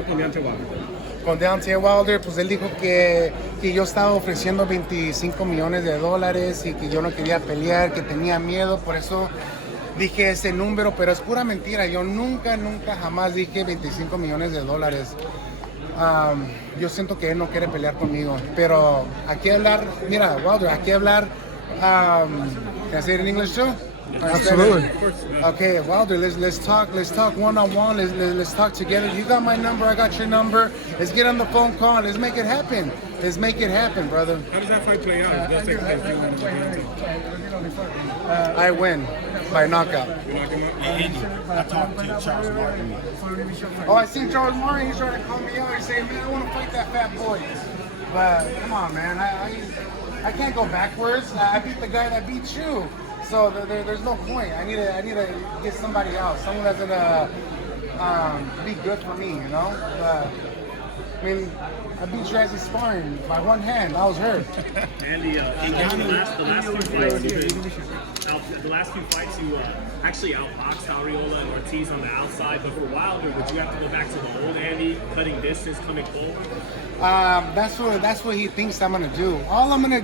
pasó con Deontay Wilder? Con Deontay Wilder, pues él dijo que yo estaba ofreciendo $25 millones y que yo no quería pelear, que tenía miedo, por eso dije ese número, pero es pura mentira. Yo nunca, jamás dije $25 millones. Yo siento que él no quiere pelear conmigo, pero aquí hablar, mira, Wilder, aquí hablar, can I say it in English too? Absolutely. Okay, Wilder, let's talk one-on-one, let's talk together. You got my number, I got your number. Let's get on the phone call and let's make it happen. Let's make it happen, brother. How does that fight play out? Does that take place? I win by knockout. You knock him out? Hey, Andy, I talked to Charles Martin. Oh, I seen Charles Martin. He's trying to call me out. He's saying, man, I want to fight that fat boy. But come on, man. I can't go backwards. I beat the guy that beat you. So there's no point. I need to get somebody else. Someone that's gonna be good for me, you know? But I mean, I beat you as a sparring by one hand. I was hurt. Andy, the last few fights you actually outboxed Arreola and Ortiz on the outside, but for Wilder, would you have to go back to the old Andy, cutting distance, coming forward? That's what he thinks I'm gonna do. All I'm gonna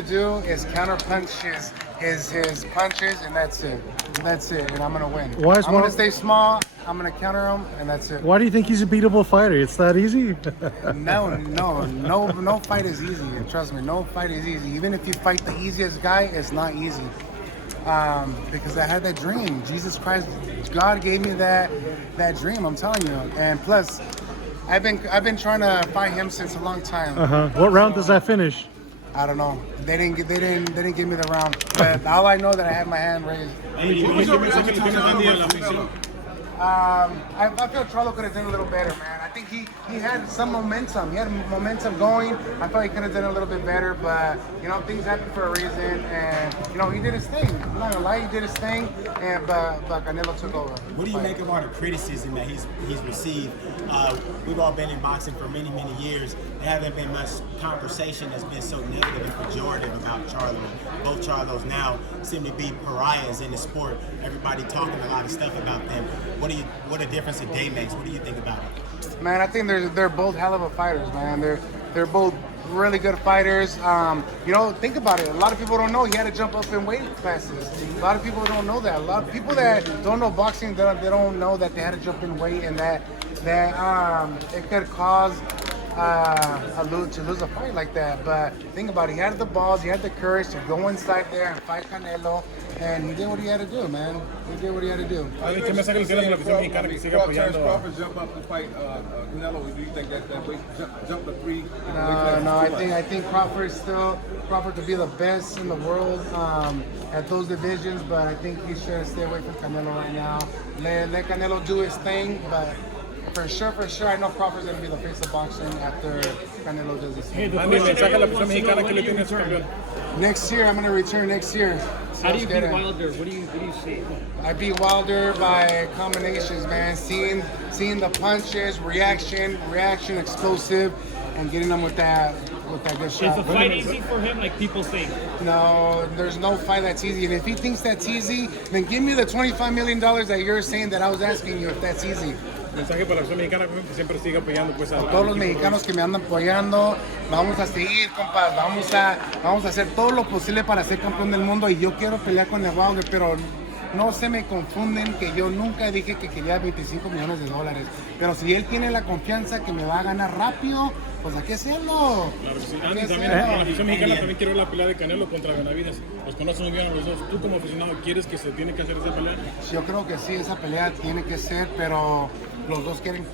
do is counter punch his punches, and that's it. And I'm gonna win. I'm gonna stay small. I'm gonna counter him, and that's it. Why do you think he's a beatable fighter? It's that easy? No fight is easy. Trust me, no fight is easy. Even if you fight the easiest guy, it's not easy. Because I had that dream. Jesus Christ, God gave me that dream. I'm telling you. And plus, I've been trying to fight him since a long time. What round does that finish? I don't know. They didn't give me the round. But all I know that I had my hand raised. I feel Charlo could have done a little better, man. I think he had some momentum. He had momentum going. I thought he could have done a little bit better, but you know, things happen for a reason, and you know, he did his thing. I'm not gonna lie, he did his thing, and but Canelo took over. What do you make of all the criticism that he's received? We've all been in boxing for many years. There haven't been much conversation that's been so negative and pejorative about Charlo. Both Charlos now seem to be pariahs in the sport. Everybody talking a lot of stuff about them. What a difference a day makes. What do you think about it? Man, I think they're both hell of a fighters, man. They're both really good fighters. You know, think about it. A lot of people don't know he had to jump up in weight classes. A lot of people don't know that. A lot of people that don't know boxing, they don't know that they had to jump in weight, and that it could cause to lose a fight like that. But think about it. He had the balls, he had the courage to go inside there and fight Canelo, and he did what he had to do, man. He did what he had to do. ¿Qué mensaje le quieres a la afición mexicana que sigue apoyando? Crawford jump up to fight Canelo. Do you think that weight jump to 3? No. I think Crawford to be the best in the world at those divisions, but I think he should stay away from Canelo right now. Let Canelo do his thing, but for sure, I know Crawford's going to be the face of boxing after Canelo does his thing. Mensaje a la afición mexicana que le tiene a su campeón. Next year, I'm going to return next year. How do you beat Wilder? What do you see? I beat Wilder by combinations, man. Seeing the punches, reaction, explosive, and getting them with that good shot. Is the fight easy for him, like people think? No, there's no fight that's easy. And if he thinks that's easy, then give me the $25 million that you're saying that I was asking you if that's easy. Mensaje para la afición mexicana que siempre sigue apoyando pues a todos los mexicanos que me andan apoyando, vamos a seguir, compas, vamos a hacer todo lo posible para ser campeón del mundo, y yo quiero pelear con el Wilder, pero no se me confunden que yo nunca dije que quería $25 millones. Pero si él tiene la confianza que me va a ganar rápido, pues hay que hacerlo. Claro que sí. Andy, también la afición mexicana también quiere ver la pelea de Canelo contra Benavidez. Los conoces muy bien a los dos. Tú como aficionado, ¿quieres que se tiene que hacer esa pelea? Yo creo que sí, esa pelea tiene que ser, pero los dos tienen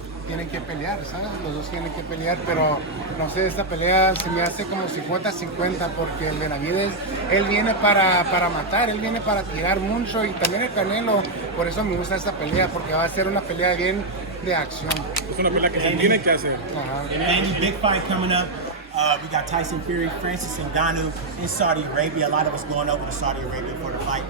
que pelear, ¿sabes? Los dos tienen que pelear, pero no sé, esta pelea se me hace como 50-50, porque el Benavidez, él viene para matar, él viene para tirar mucho, y también el Canelo. Por eso me gusta esta pelea, porque va a ser una pelea bien de acción. Es una pelea que se tiene que hacer. Any big fight coming up. We got Tyson Fury, Francis Ngannou in Saudi Arabia. A lot of us going over to Saudi Arabia for the fight.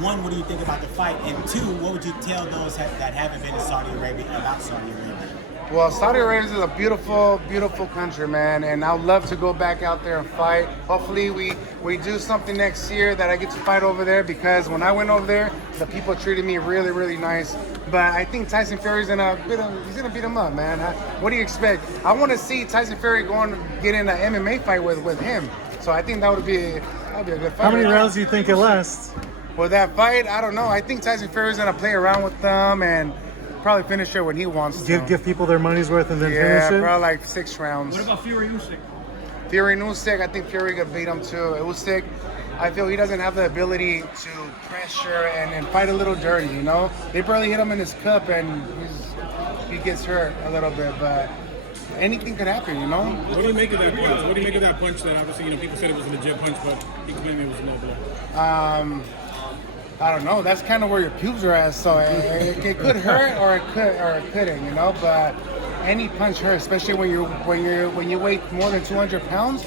One, what do you think about the fight? And two, what would you tell those that haven't been in Saudi Arabia about Saudi Arabia? Well, Saudi Arabia is a beautiful, beautiful country, man, and I'd love to go back out there and fight. Hopefully, we do something next year that I get to fight over there, because when I went over there, the people treated me really, really nice. But I think Tyson Fury's gonna beat him up, man. What do you expect? I want to see Tyson Fury get in an MMA fight with him. So I think that would be a good fight. How many rounds do you think it lasts? With that fight, I don't know. I think Tyson Fury's gonna play around with them and probably finish it when he wants to. Give people their money's worth and then finish it? Yeah, probably like 6 rounds. What about Fury-Usyk? Fury-Usyk, I think Fury could beat him too. Usyk, I feel he doesn't have the ability to pressure and fight a little dirty, you know? They barely hit him in his cup and he gets hurt a little bit, but anything could happen, you know? What do you make of that punch? What do you make of that punch that obviously, people said it was a legit punch, but he claimed it was a low blow? I don't know. That's kind of where your pubes are at. So it could hurt or it couldn't, you know. But any punch hurts, especially when you weigh more than 200 pounds.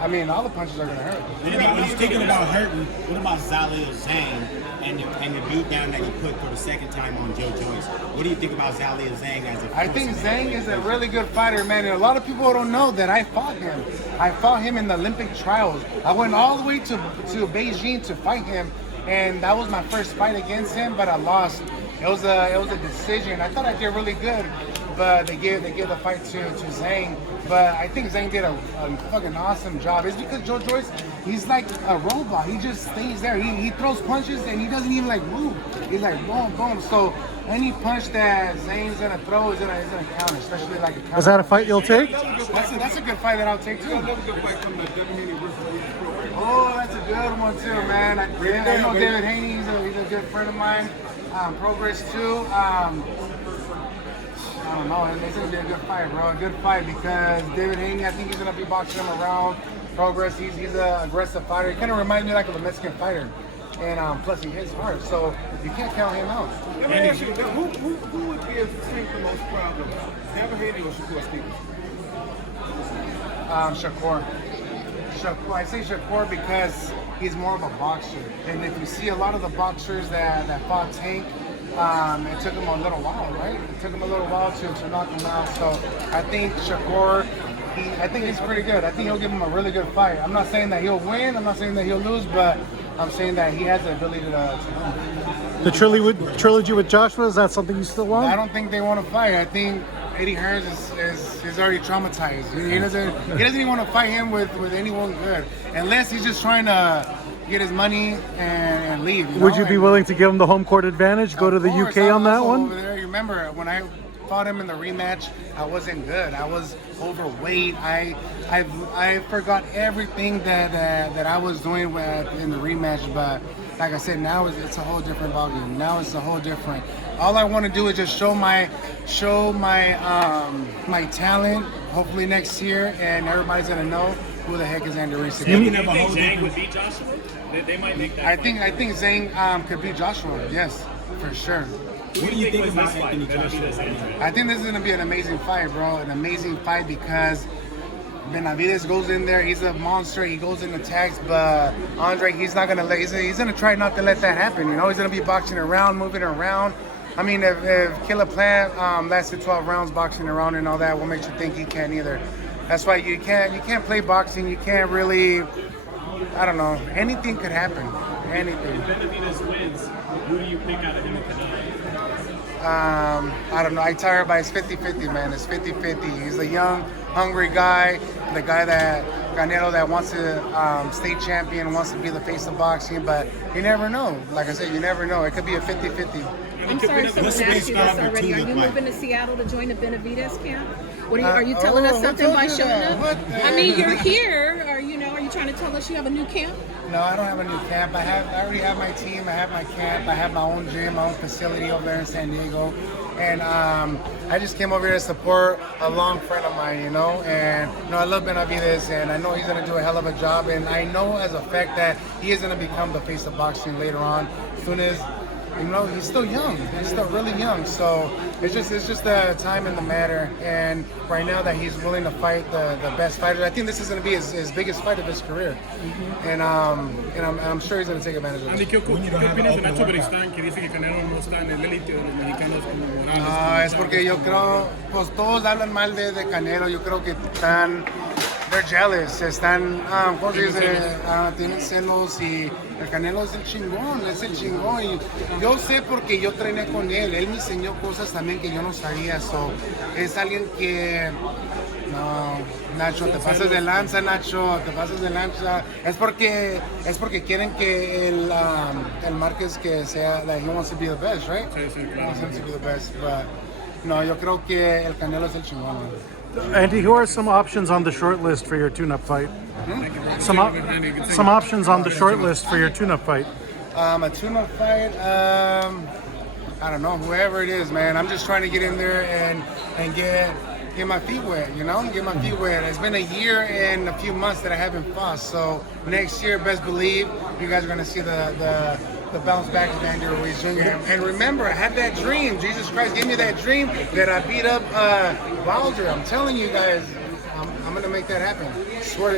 I mean, all the punches are gonna hurt. When you're thinking about hurting, what about Zhilei Zhang and the beatdown that he put for the second time on Joe Joyce? What do you think about Zhilei Zhang as a? I think Zhang is a really good fighter, man. And a lot of people don't know that I fought him. I fought him in the Olympic trials. I went all the way to Beijing to fight him. And that was my first fight against him, but I lost. It was a decision. I thought I did really good, but they gave the fight to Zhang. But I think Zhang did a fucking awesome job. It's because Joe Joyce, he's like a robot. He just stays there. He throws punches and he doesn't even like move. He's like boom, boom. So any punch that Zhang's gonna throw is gonna count, especially like a counter. Is that a fight you'll take? That's a good fight that I'll take too. Oh, that's a good one too, man. I know David Haney. He's a good friend of mine. Prograis too. I don't know. It's gonna be a good fight, bro. A good fight because David Haney, I think he's gonna be boxing him around. Prograis, he's an aggressive fighter. He kind of reminds me like of a Mexican fighter, and plus he hits hard, so you can't count him out. Let me ask you, who would be the most proud of, David Haney or Shakur Stevenson? Shakur. I say Shakur because he's more of a boxer. And if you see a lot of the boxers that fought Tank, it took him a little while, right? It took him a little while to knock him out. So I think Shakur, I think he's pretty good. I think he'll give him a really good fight. I'm not saying that he'll win. I'm not saying that he'll lose, but I'm saying that he has the ability to win. The trilogy with Joshua, is that something you still want? I don't think they want to fight. I think Eddie Hearns is already traumatized. He doesn't even want to fight him with anyone good, unless he's just trying to get his money and leave. Would you be willing to give him the home court advantage? Go to the UK on that one? Over there, you remember when I fought him in the rematch? I wasn't good. I was overweight. I forgot everything that I was doing in the rematch. But like I said, now it's a whole different ballgame. Now it's a whole different. All I want to do is just show my talent. Hopefully next year, and everybody's gonna know who the heck is Ruiz. Do you think Zhang would beat Joshua? They might make that. I think Zhang could beat Joshua. Yes, for sure. What do you think about Anthony Joshua? I think this is gonna be an amazing fight, bro. An amazing fight because Benavidez goes in there. He's a monster. He goes in attacks, but Andre, he's not gonna let. He's gonna try not to let that happen. You know, he's gonna be boxing around, moving around. I mean, if Killer Plant lasted 12 rounds boxing around and all that, what makes you think he can't either? That's why you can't play boxing. You can't really. I don't know. Anything could happen. Anything. If Benavidez wins, who do you pick out of him tonight? I don't know. I tire by it's 50-50, man. It's 50-50. He's a young, hungry guy. The guy that Canelo that wants to state champion, wants to be the face of boxing, but you never know. Like I said, you never know. It could be a 50-50. I'm sorry, someone asked you this already. Are you moving to Seattle to join the Benavidez camp? What are you telling us something by showing up? I mean, you're here. Are you trying to tell us you have a new camp? No, I don't have a new camp. I already have my team. I have my camp. I have my own gym, my own facility over there in San Diego. And I just came over here to support a long friend of mine, you know. And I love Benavidez, and I know he's going to do a hell of a job. And I know as a fact that he is going to become the face of boxing later on. As soon as you know, he's still young. He's still really young. So it's just the time and the matter. And right now that he's willing to fight the best fighters, I think this is going to be his biggest fight of his career. And I'm sure he's going to take advantage of Andy, it. ¿qué opinas de Nacho Beristain, que dice que Canelo no está en el élite de los mexicanos como Morales? Es porque yo creo, pues todos hablan mal de Canelo. Yo creo que they're jealous, ¿cómo se dice? Tienen celos y el Canelo es el chingón. Y yo sé porque yo entrené con él me enseñó cosas también que yo no sabía. So, es alguien que, no, Nacho, te pasas de lanza, Nacho, te pasas de lanza. Es porque quieren que el Márquez que sea, like, he wants to be the best, right? Sí, He claro. wants him to be the best, but no, yo creo que el Canelo es el chingón. Andy, who are some options on the short list for your tune-up fight? Some options on the short list for your tune-up fight. A tune-up fight, I don't know, whoever it is, man. I'm just trying to get in there and get my feet wet, you know? Get my feet wet. It's been a year and a few months that I haven't fought, so next year, best believe, you guys are going to see the bounce back of Andy Ruiz Jr. And remember, I had that dream. Jesus Christ gave me that dream that I beat up Wilder. I'm telling you guys, I'm going to make that happen. Swear to